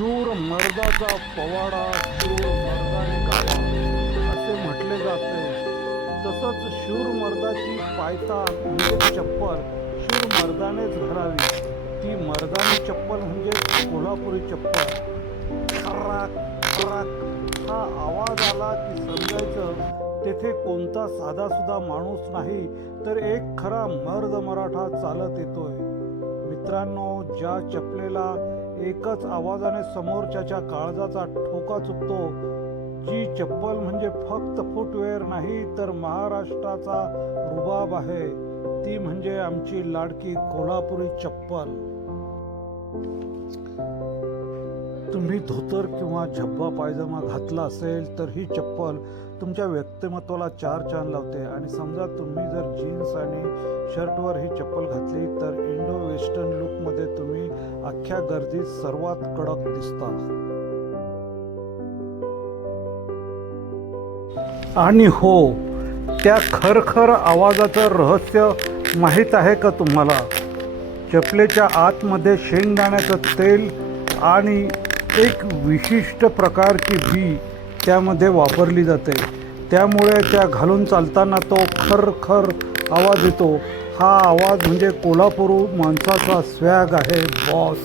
शूर मर्दाचा पवाडा शूर मर्दाने गावा असे म्हटले जाते. तसंच शूर मर्दाची पायतान म्हणजे चप्पल शूर मर्दानेच घालावी. ती मर्दानी चप्पल म्हणजे कोल्हापुरी चप्पल. खराक खराक हा आवाज आला की समजायचं तेथे कोणता साधासुद्धा माणूस नाही तर एक खरा मर्द मराठा चालत येतोय. मित्रांनो, ज्या चपलेला एकच आवाजाने समोरच्याच्या काळजाचा ठोका चुकतो, जी चप्पल म्हणजे फक्त फुटवेअर नाही तर महाराष्ट्राचा रुबाब आहे, ती म्हणजे आमची लाडकी कोल्हापुरी चप्पल. तुम्ही धोतर किंवा झब्बा पायजमा घातला असेल तर ही चप्पल तुमच्या व्यक्तिमत्वाला चार चांद लावते. आणि समजा तुम्ही जर जीन्स आणि शर्टवर ही चप्पल घातली तर इंडो वेस्टर्न लुकमध्ये तुम्ही अख्ख्या गर्दीत सर्वात कडक दिसता. आणि हो, त्या खरखर आवाजाचं रहस्य माहीत आहे का तुम्हाला? चपलेच्या आतमध्ये शेंगदाण्याचं तेल आणि एक विशिष्ट प्रकारची बी त्यामध्ये वापरली जाते. त्यामुळे त्या घालून चालताना तो खर आवाज येतो. हा आवाज म्हणजे कोल्हापूर माणसाचा स्वॅग आहे बॉस.